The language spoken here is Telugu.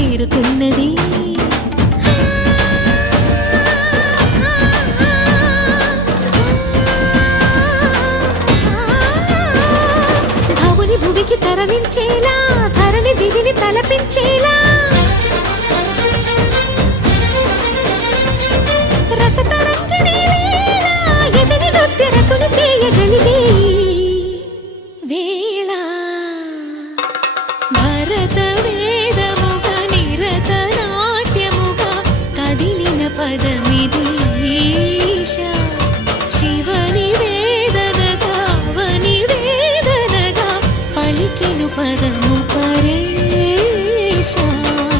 చేరుతున్నది. భవుని భువికి తరలించేలా, ధరణి దివిని తలపించేలా రసతరంగిణి వేళ ఎదని నృత్యరతులు చేయగలిగే వేళ. భరత వేదముగా నిరత నాట్యముగా కదిలిన పదమిది ఈశ. శివని వేదనగా అవని వేదనగా పలికెను పదం